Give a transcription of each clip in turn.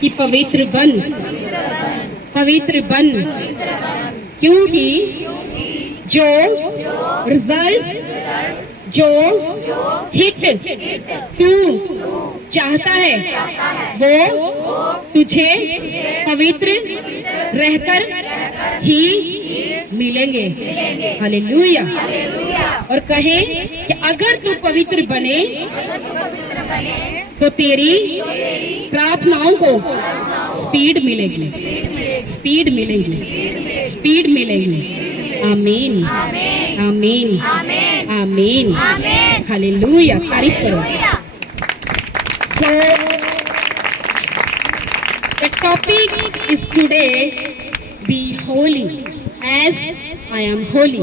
कि पवित्र बन, पवित्र बन, क्योंकि जो रिजल्ट, जो हिट तू चाहता है वो तुझे पवित्र रहकर ही मिलेंगे। हालेलुया। और कहे कि अगर तू पवित्र बने तो तेरी प्रार्थनाओं को स्पीड मिलेगी, स्पीड मिलेगी, स्पीड मिलेगी। आमीन, आमीन, आमीन, हालेलुया। तारीफ करो। So the topic is today, be holy as I am holy.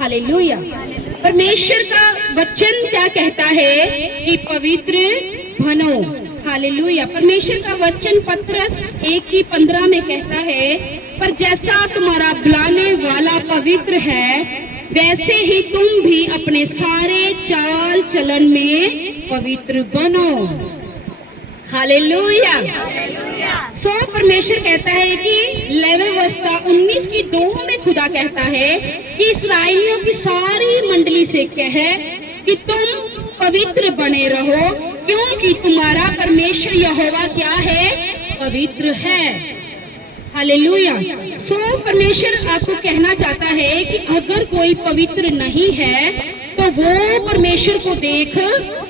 Hallelujah. परमेश्वर का वचन क्या कहता है कि पवित्र बनो। हालेलुया। परमेश्वर का वचन पत्रस 1:15 में कहता है, पर जैसा तुम्हारा बुलाने वाला पवित्र है वैसे ही तुम भी अपने सारे चाल चलन में पवित्र बनो। हालेलुया। सो परमेश्वर कहता है कि लेवी व्यवस्था 19:2 में खुदा कहता है कि इस्राएलियों की सारी मंडली से कह कि तुम पवित्र बने रहो, क्योंकि तुम्हारा परमेश्वर यहोवा क्या है? पवित्र है। हालेलुया। सो परमेश्वर आपको कहना चाहता है कि अगर कोई पवित्र नहीं है तो वो परमेश्वर को देख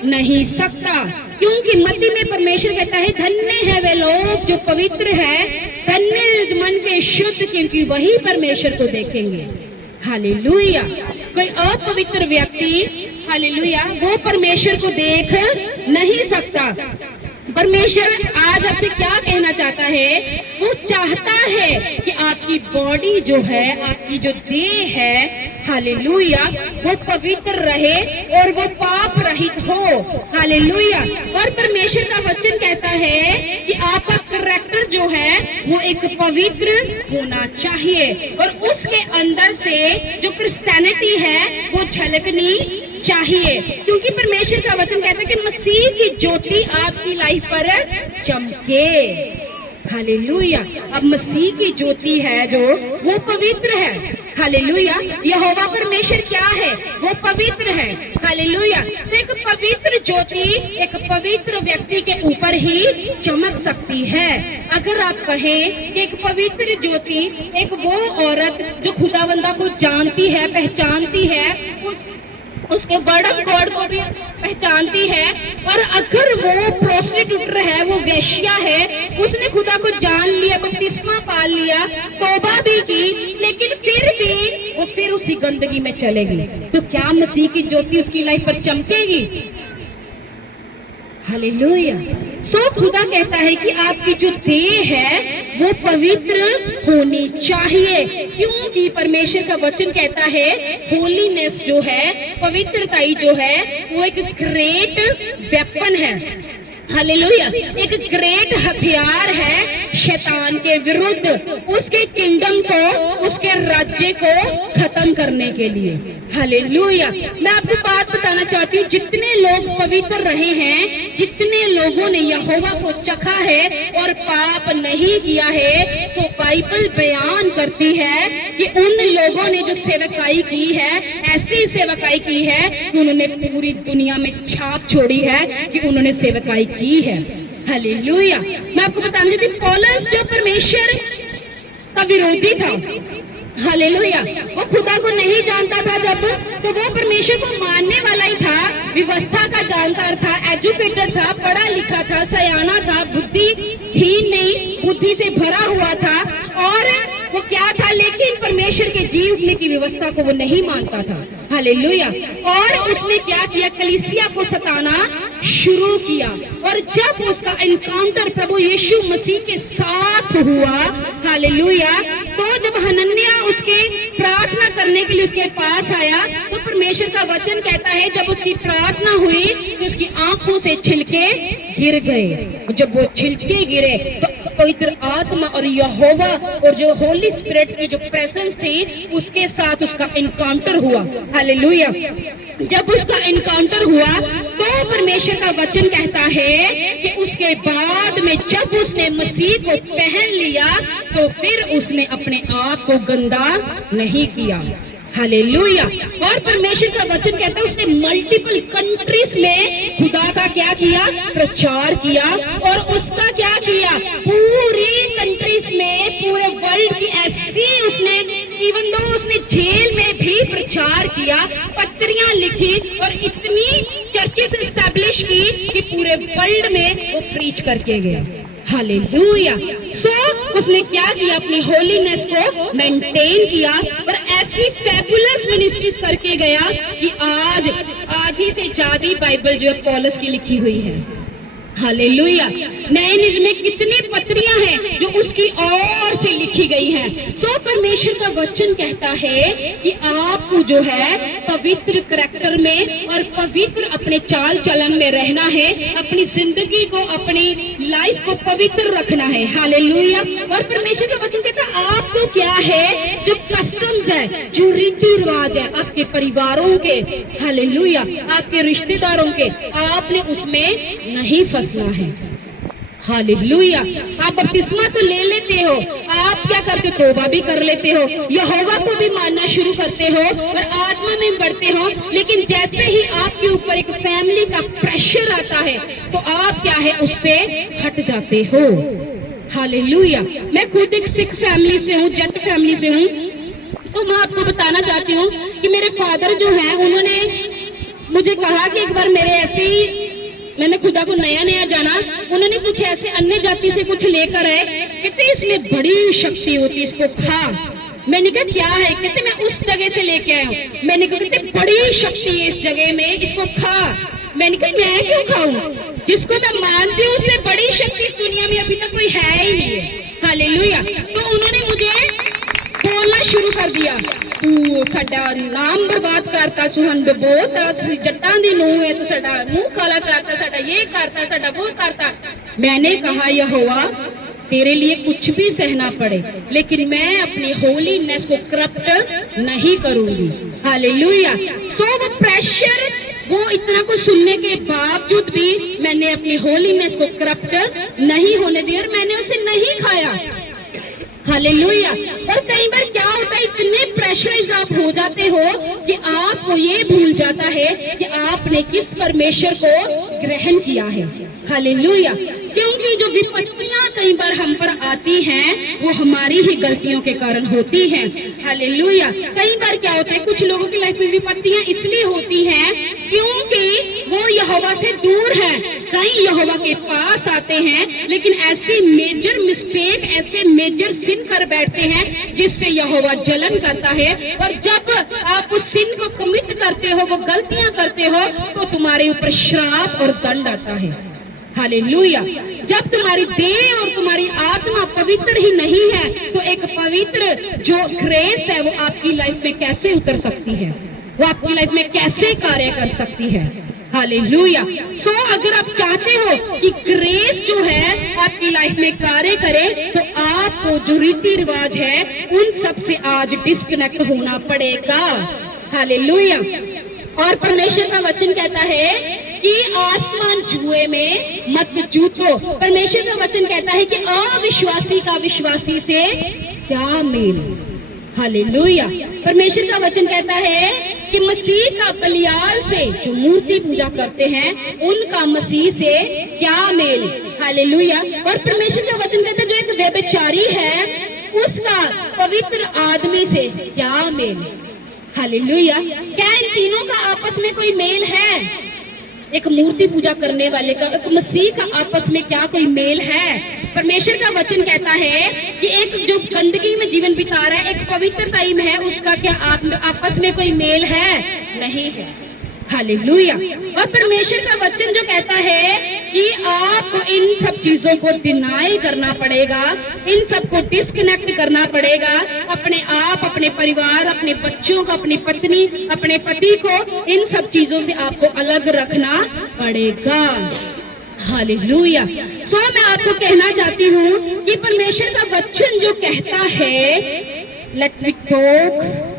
नहीं सकता, क्योंकि मत्ती में परमेश्वर कहता है धन्य है वे लोग जो पवित्र है, धन्य मन के शुद्ध, क्योंकि वही परमेश्वर को देखेंगे। हालेलुया। कोई अपवित्र व्यक्ति, हालेलुया, वो परमेश्वर को देख नहीं सकता। परमेश्वर आज आपसे क्या कहना चाहता है? वो चाहता है कि आपकी बॉडी जो है, आपकी जो देह है, हालेलुया, वो पवित्र रहे और वो पाप रहित हो। हालेलुया। और परमेश्वर का वचन कहता है कि आपका करैक्टर जो है वो एक पवित्र होना चाहिए और उसके अंदर से जो क्रिश्चियनिटी है वो झलकनी चाहिए, क्योंकि परमेश्वर का वचन कहता है कि मसीह की ज्योति आपकी लाइफ पर चमके। हालेलुया। अब मसीह की ज्योति है जो वो पवित्र है। हालेलुया। यहोवा परमेश्वर क्या है? वो पवित्र है। हालेलुया। तो एक पवित्र ज्योति एक पवित्र व्यक्ति के ऊपर ही चमक सकती है। अगर आप कहें कि एक पवित्र ज्योति एक वो औरत जो खुदावंदा को जानती है, पहचानती है, उसके वर्ड ऑफ गॉड को भी पहचानती है, और अगर वो प्रोस्टिट्यूट है, वो वेश्या है, उसने खुदा को जान लिया, बपतिस्मा पा लिया, तौबा भी की, लेकिन फिर भी वो फिर उसी गंदगी में चलेगी, तो क्या मसीह की ज्योति उसकी लाइफ पर चमकेगी? हालेलुया। सो खुदा कहता है कि आपकी जो देह है वो पवित्र होनी चाहिए, क्योंकि परमेश्वर का वचन कहता है होलीनेस जो है, पवित्रताई जो है, वो एक ग्रेट वेपन है। हालेलुया। एक ग्रेट हथियार है शैतान के विरुद्ध, उसके किंगडम को, उसके राज्य को खत्म करने के लिए। हालेलुया। मैं आपको बात बताना चाहती हूँ, जितने लोग पवित्र रहे हैं, जितने लोगों ने यहोवा को चखा है और पाप नहीं किया है, सो बाइबल बयान करती है कि उन लोगों ने जो सेवकाई की है, ऐसी सेवकाई की है कि उन्होंने पूरी दुनिया में छाप छोड़ी है कि उन्होंने सेवकाई की है। हालेलुया। मैं आपको बताना चाहती हूँ, पौलुस जो परमेश्वर का विरोधी था, हालेलुया, वो खुदा को नहीं जानता था जब, तो वो परमेश्वर को मानने वाला ही था, व्यवस्था का जानकार था, एजुकेटेड था, पढ़ा लिखा था, सयाना था, बुद्धिहीन नहीं, बुद्धि से भरा हुआ था, और वो क्या था, लेकिन परमेश्वर के जीवने की व्यवस्था को वो नहीं मानता था। हालेलुया। और उसने क्या किया? कलीसिया को सताना शुरू किया, और जब उसका एनकाउंटर प्रभु यीशु मसीह के साथ हुआ, हालेलुया, तो जब हनन्याह उसके प्रार्थना करने के लिए उसके पास आया, तो परमेश्वर का वचन कहता है जब उसकी प्रार्थना हुई तो उसकी आंखों से छिलके गिर गए। जब वो छिलके गिरे तो पवित्र आत्मा और यहोवा और जो होली स्पिरिट की जो प्रेजेंस थी उसके साथ उसका इनकाउंटर हुआ। हालेलुया। जब उसका इनकाउंटर हुआ तो परमेश्वर का वचन कहता है कि उसके बाद में जब उसने मसीह को पहन लिया तो फिर उसने अपने आप को गंदा नहीं किया। हालेलुया। और परमेश्वर का वचन कहता है उसने मल्टीपल कंट्रीज में खुदा का क्या किया, प्रचार किया। और उसका क्या किया, पूरी कंट्रीज में, पूरे वर्ल्ड की ऐसी उसने, इवन दो उसने जेल में भी प्रचार किया, पत्रियां लिखी और इतनी चर्चेस एस्टैब्लिश की कि पूरे वर्ल्ड में वो प्रीच करके गया। हालेलुया। सो उसने क्या किया, अपनी होलीनेस को मेंटेन किया और ऐसी फैबुलस मिनिस्ट्रीज करके गया कि आज आधी से ज्यादा बाइबल जो है पौलुस की लिखी हुई है। हालेलुया। नए नियम में कितने पत्रियां हैं जो उसकी ओर से लिखी गई हैं। सो परमेश्वर का वचन कहता है कि आपको जो है पवित्र करैक्टर में और पवित्र अपने चाल चलन में रहना है, अपनी जिंदगी को, अपनी लाइफ को पवित्र रखना है। हालेलुया। और परमेश्वर का वचन कहता है आपको क्या है, जो कस्टम्स है, जो रीति रिवाज है आपके परिवारों के, हालेलुया, आपके रिश्तेदारों के, आपने उसमें नहीं फंसना है। हालेलुया। आप बपतिस्मा तो ले लेते हो, आप क्या करते, तौबा भी कर लेते हो, यहोवा को भी मानना शुरू करते हो और आत्मा में बढ़ते हो, लेकिन जैसे ही आपके ऊपर एक फैमिली का प्रेशर आता है तो आप क्या है, उससे हट जाते हो। हालेलुया। मैं खुद एक सिख फैमिली से हूँ, जट फैमिली से हूँ, तो मैं आपको बताना चाहती हूँ कि मेरे फादर जो है उन्होंने मुझे कहा कि एक बार मेरे ऐसे ही, मैंने खुदा को नया नया जाना, उन्होंने कुछ ऐसे अन्य जाति से कुछ लेकर आए, कहते इसमें बड़ी शक्ति होती, इसको खा। मैंने कहा क्या है, कहते मैं उस जगह से लेके आया हूँ। मैंने कहा कहते बड़ी शक्ति है इस जगह में, इसको खा। मैंने कहा मैं क्यों खाऊं, जिसको मैं मानती हूँ उससे बड़ी शक्ति इस दुनिया में अभी तक कोई है ही नहीं है। हालेलुया। तो उन्होंने मुझे बोलना शुरू कर दिया, तू साडा नाम बर्बाद करता, सुहंद बोलता, जट्टां दी नूंह है, तू साडा मुंह काला करता, साडा ये करता, साडा वो करता। मैंने कहा यहोवा तेरे लिए कुछ भी सहना पड़े, लेकिन मैं अपनी होलीनेस को करप्ट नहीं करूंगी। हालेलुया। सो वो प्रेशर, वो इतना को सुनने के बावजूद भी मैंने अपनी होलीनेस को करप्ट नहीं होने दिया और मैंने उसे नहीं खाया। हालेलुया। और कई बार क्या होता है, इतने प्रेशराइज आप हो जाते हो कि आपको ये भूल जाता है कि आपने किस परमेश्वर को ग्रहण किया है। हालेलुया। क्योंकि जो विपत्तियां कई बार हम पर आती हैं वो हमारी ही गलतियों के कारण होती हैं। हालेलुया। कई बार क्या होता है, कुछ लोगों की लाइफ में विपत्तियां इसलिए होती हैं क्योंकि वो यहोवा से दूर हैं, कई यहोवा के पास आते हैं लेकिन ऐसी मेजर मिस्टेक, ऐसे मेजर सिन कर बैठते हैं जिससे यहोवा जलन करता है। और जब आप उस सिन को कमिट करते हो, वो गलतियां करते हो, तो तुम्हारे ऊपर श्राप और दंड आता है। हालेलुया। जब तुम्हारी देह और तुम्हारी आत्मा पवित्र ही नहीं है तो एक पवित्र जो ग्रेस है वो आपकी लाइफ में कैसे उतर सकती है, वो आपकी लाइफ में कैसे कार्य कर सकती है। हालेलुया। सो अगर आप चाहते हो कि ग्रेस जो है आपकी लाइफ में कार्य करे तो आपको जो रीति रिवाज है उन सब से आज डिस्कनेक्ट होना पड़ेगा। हालेलुया। और परमेश्वर का वचन कहता है कि आसमान जुए में मत जूतो। परमेश्वर का वचन कहता है कि अविश्वासी का विश्वासी से क्या मेल। हालेलुया। परमेश्वर का वचन कहता है कि मसीह का बलियाल से, जो मूर्ति पूजा करते हैं उनका मसीह से क्या मेल। हालेलुया। और परमेश्वर का वचन कहता है जो एक व्यभिचारी है उसका पवित्र आदमी से क्या मेल। हालेलुया। क्या इन तीनों का आपस में कोई मेल है? एक मूर्ति पूजा करने वाले का, एक मसीह का आपस में क्या कोई मेल है? परमेश्वर का वचन कहता है कि एक जो गंदगी में जीवन बिता रहा है, एक पवित्रता में है, उसका क्या आपस में कोई मेल है? नहीं है। हालेलुया। और परमेश्वर का वचन जो कहता है कि आपको इन सब चीजों को डिनाई करना पड़ेगा, इन सब को डिस्कनेक्ट करना पड़ेगा, अपने आप, अपने परिवार, अपने बच्चों को, अपनी पत्नी, अपने पति को, इन सब चीजों से आपको अलग रखना पड़ेगा। हालेलुया। सो मैं आपको कहना चाहती हूँ कि परमेश्वर का वचन जो कहता है, लेट मी टॉक।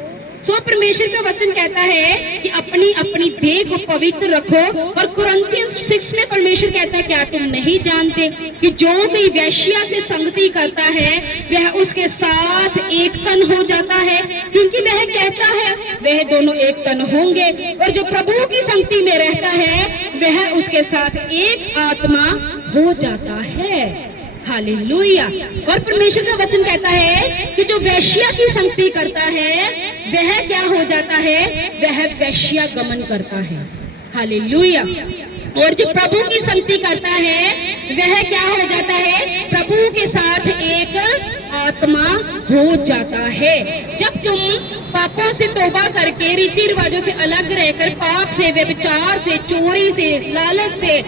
सो परमेश्वर का वचन कहता है कि अपनी अपनी देह को पवित्र रखो। और कुरिन्थियंस 6 में परमेश्वर कहता है, क्या तुम नहीं जानते कि जो भी वेश्या से संगति करता है वह उसके साथ एक तन हो जाता है, क्योंकि वह कहता है वह दोनों एक तन होंगे। और जो प्रभु की संगति में रहता है वह उसके साथ एक आत्मा हो जाता है। हालेलुया। और परमेश्वर का वचन कहता है कि जो वेश्या की संगति करता है वह क्या हो जाता है, वह वेश्या गमन करता है। हालेलुया। और जो प्रभु की संगति करता है वह क्या हो जाता है, प्रभु के साथ एक आत्मा हो जाता है। जब तुम पापों से तौबा करके रीति रिवाजों से अलग रहकर पाप से, व्यभिचार से, चोरी से, लालच से,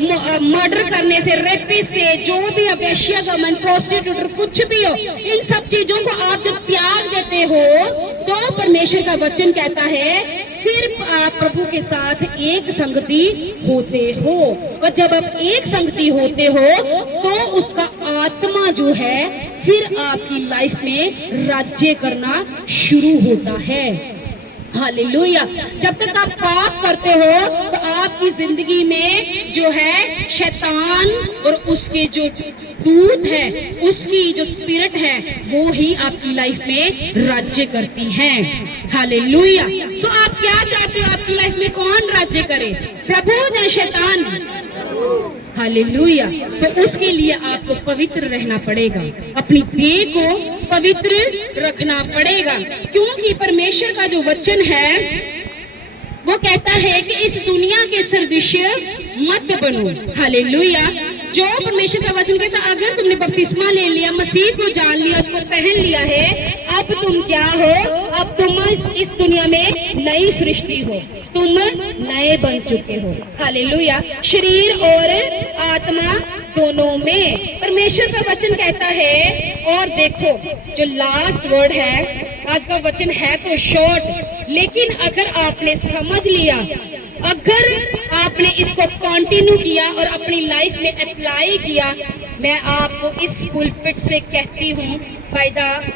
मर्डर करने से, रेपिस्ट से, जो भी वेश्या गमन, प्रोस्टिट्यूट, कुछ भी हो, इन सब चीजों को आप जब त्याग देते हो तो परमेश्वर का वचन कहता है फिर आप प्रभु के साथ एक संगति होते हो। और जब आप एक संगति होते हो तो उसका आत्मा जो है फिर आपकी लाइफ में राज्य करना शुरू होता है। हालेलुया। जब तक आप पाप करते हो तो आपकी जिंदगी में जो है शैतान और उसके जो दूत है, उसकी जो स्पिरिट है, वो ही आपकी लाइफ में राज्य करती हैं। हालेलुया। सो आप क्या चाहते हो, आपकी लाइफ में कौन राज्य करे, प्रभु या शैतान? हालेलुया। तो उसके लिए आपको पवित्र रहना पड़ेगा, अपनी देह को पवित्र रखना पड़ेगा, क्योंकि परमेश्वर का जो वचन है वो कहता है कि इस दुनिया के सदृश मत बनो। हालेलुया। जो परमेश्वर का वचन कहता है अगर तुमने बपतिस्मा ले लिया, मसीह को जान लिया, उसको पहन लिया है, अब तुम क्या हो, अब तुम इस दुनिया में नई सृष्टि हो, तुम नए बन चुके हो। हालेलुया। शरीर और आत्मा दोनों में परमेश्वर का वचन कहता है। और देखो जो लास्ट वर्ड है, आज का वचन है तो शॉर्ट, लेकिन अगर आपने समझ लिया, अगर आपने इसको कंटिन्यू किया और अपनी लाइफ में अप्लाई किया, मैं आपको इस पुलपिट से कहती हूँ by the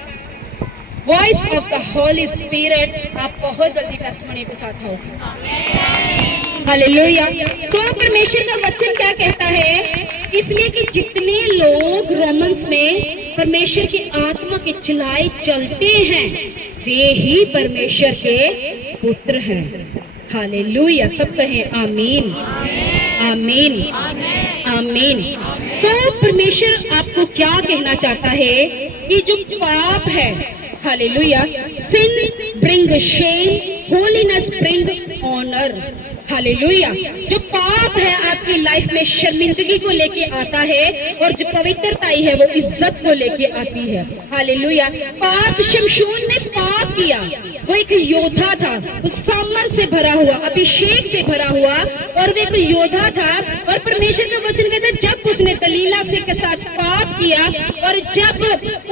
voice of the Holi spirit, आप बहुत जल्दी टेस्टिमनी के साथ आओगे। हालेलुया। सो परमेश्वर का वचन क्या कहता है, इसलिए कि जितने लोग रोमन्स में परमेश्वर की आत्मा के चलाए चलते हैं वे ही परमेश्वर के पुत्र हैं। हालेलुया। सब कहें आमीन, आमीन, आमीन। सो परमेश्वर आपको क्या कहना चाहता है कि जो पाप है, hallelujah, sin bring shame, holiness bring honour. Hallelujah. जो पाप है आपकी लाइफ में शर्मिंदगी को लेके आता है, और जो पवित्रता है वो इज्जत को लेके आती है। हालेलुया। पाप, शमशून ने पाप किया, वो एक योद्धा था, वो सामर से भरा हुआ, अभिषेक से भरा हुआ, और वो एक योद्धा था। और परमेश्वर का वचन कहता है जब उसने दलीला से के साथ पाप किया, और जब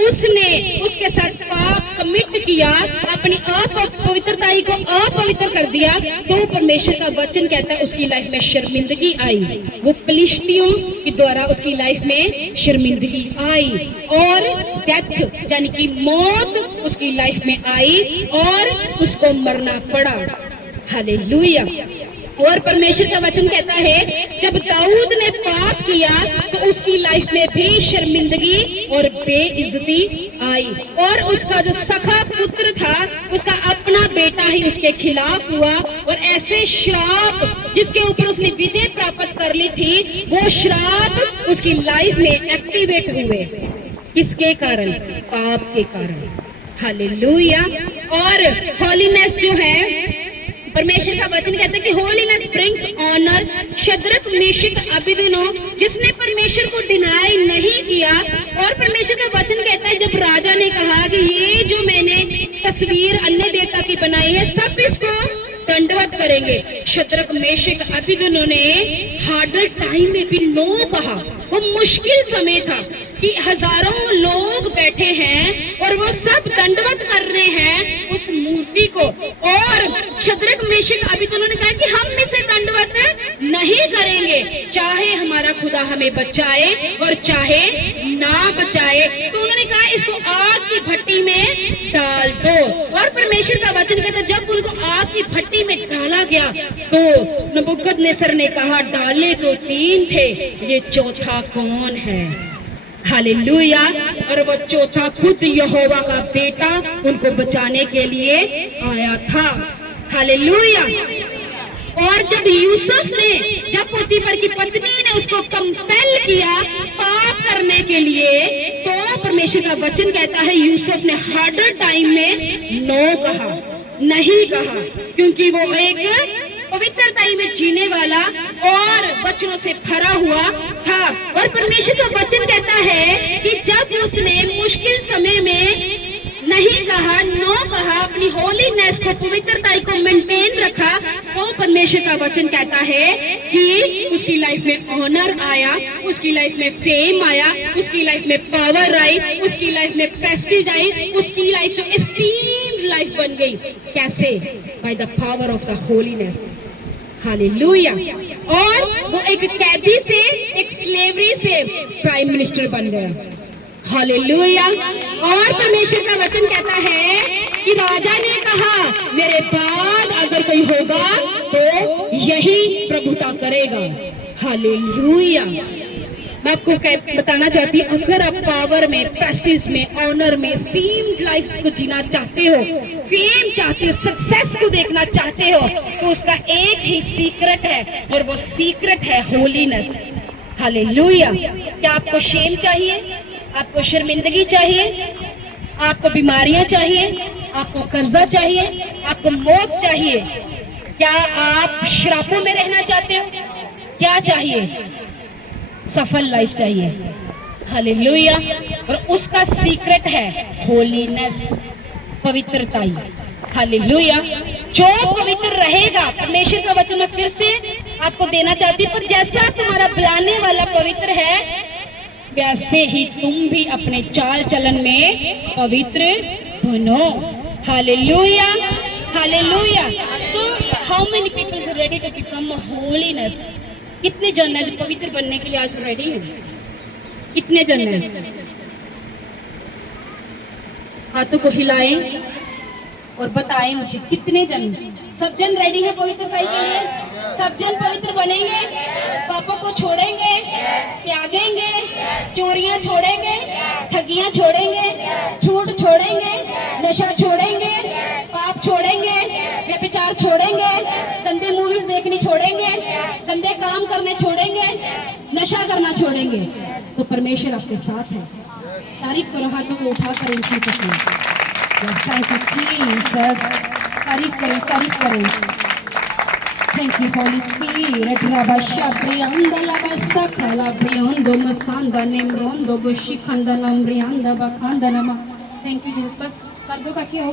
उसने उसके साथ पाप कमिट किया, अपनी अपवित्रता को अपवित्र कर दिया, तो परमेश्वर का वचन कहता है उसकी लाइफ में शर्मिंदगी आई। वो फिलिस्तियों के द्वारा उसकी लाइफ में शर्मिंदगी आई, और डेथ यानी कि मौत उसकी लाइफ में आई और उसको मरना पड़ा। हालेलुया। और परमेश्वर का वचन कहता है जब दाऊद ने पाप किया तो उसकी लाइफ में भी शर्मिंदगी और बेइज्जती आई, और उसका जो सखा पुत्र था उसका अपना बेटा ही उसके खिलाफ हुआ, और ऐसे श्राप जिसके ऊपर उसने विजय प्राप्त कर ली थी, वो श्राप उसकी लाइफ में एक्टिवेट हुए। किसके कारण? पाप के कारण। हालेलुया। और होलीनेस जो है, परमेश्वर का वचन कहता है कि holiness brings honour. Shadrach, Meshach, Abednego जिसने परमेश्वर को डिनाई नहीं किया, और परमेश्वर का वचन कहता है जब राजा ने कहा कि ये जो मैंने तस्वीर अन्य देवता की बनाई है सब इसको दंडवत करेंगे, शद्रक, मेशक, अबेदनो ने हार्डर टाइम में भी नो कहा। वो मुश्किल समय था कि हजारों लोग बैठे हैं और वो सब दंडवत कर रहे हैं उस मूर्ति को, और शद्रक, मेशक, अबेदनो ने कहा कि हम इसे दंडवत नहीं करेंगे, चाहे हमारा खुदा हमें बचाए और चाहे ना बचाए। तो उन्होंने कहा इसको आग की भट्टी में डाल दो। और परमेश्वर का वचन कहता है जब उनको आग की भट्टी में डाला गया तो नबूकदनेस्सर ने कहा डाले तो 3 थे, ये चौथा कौन है? हालेलुया। और वो चौथा खुद यहोवा का बेटा उनको बचाने के लिए आया था। हालेलुया। और जब यूसुफ ने, जब पोतीफर की पत्नी ने उसको कंपेल किया पाप करने के लिए, तो परमेश्वर का वचन कहता है यूसुफ ने हार्ड टाइम में नो कहा, नहीं कहा, क्योंकि वो एक पवित्रताई में जीने वाला और वचनों से भरा हुआ था। और परमेश्वर का वचन कहता है कि जब उसने मुश्किल समय में नहीं कहा, नो कहा, अपनी होलीनेस को, पवित्रताई को मेंटेन रखा, तो परमेश्वर का वचन कहता है कि उसकी लाइफ में ऑनर आया, उसकी लाइफ में फेम आया, उसकी लाइफ में पावर आई, उसकी लाइफ में प्रेस्टीज आई, उसकी लाइफ जो एस्टीम्ड लाइफ बन गई। कैसे? By the power of the holiness. Hallelujah. और वो एक कैदी से, एक स्लेवरी से प्राइम मिनिस्टर बन गया। हालेलुया। और परमेश्वर का वचन कहता है कि राजा ने कहा मेरे बाद अगर कोई होगा तो यही प्रभुता करेगा। हालेलुया। मैं आपको बताना चाहती हूँ, अगर आप पावर में, प्रेस्टीज में, ऑनर में, स्टीम्ड लाइफ को जीना चाहते हो, फेम चाहते हो, सक्सेस को देखना चाहते हो, तो उसका एक ही सीक्रेट है और वो सीक्रेट है होलीनेस। हालेलुया। क्या आपको शेम चाहिए? आपको शर्मिंदगी चाहिए? आपको बीमारियां चाहिए? आपको कर्जा चाहिए? आपको मौत चाहिए? क्या आप श्रापों में रहना चाहते हो? क्या चाहिए? सफल लाइफ चाहिए। हालेलुया। और उसका सीक्रेट है होलीनेस, पवित्रताई। हालेलुया। जो पवित्र रहेगा, परमेश्वर का वचन मैं फिर से आपको देना चाहती हूँ, पर जैसा तुम्हारा बुलाने वाला पवित्र है वैसे ही तुम भी अपने चाल चलन में पवित्र बनो। Hallelujah. Hallelujah. So how many peoples are ready to become a holiness? कितने जन है जो पवित्र बनने के लिए आज रेडी हैं? कितने जन हैं? हाथों को हिलाएं और बताएं मुझे कितने जन। सब जन रेडी है पवित्रताई के लिए? सब जन पवित्र बनेंगे? पापों को छोड़ेंगे, त्यागेंगे, चोरियां छोड़ेंगे, ठगियां छोड़ेंगे, झूठ छोड़ेंगे, नशा छोड़ेंगे, पाप छोड़ेंगे, व्यभिचार छोड़ेंगे, गंदे मूवीज देखनी छोड़ेंगे, गंदे काम करने छोड़ेंगे, नशा करना छोड़ेंगे, तो परमेश्वर आपके साथ है। तारीफ करो, हाथों को उठाकर इनकी सकते। तारीफ करें, तारीफ करें। Thank you, Holy Spirit. Rabasha Brianda Labasa Kala Briando Masanda Nemrondo Bushikanda Nambrianda Bakanda Nama. Thank you, Jesus. बस कर दो काकी हो।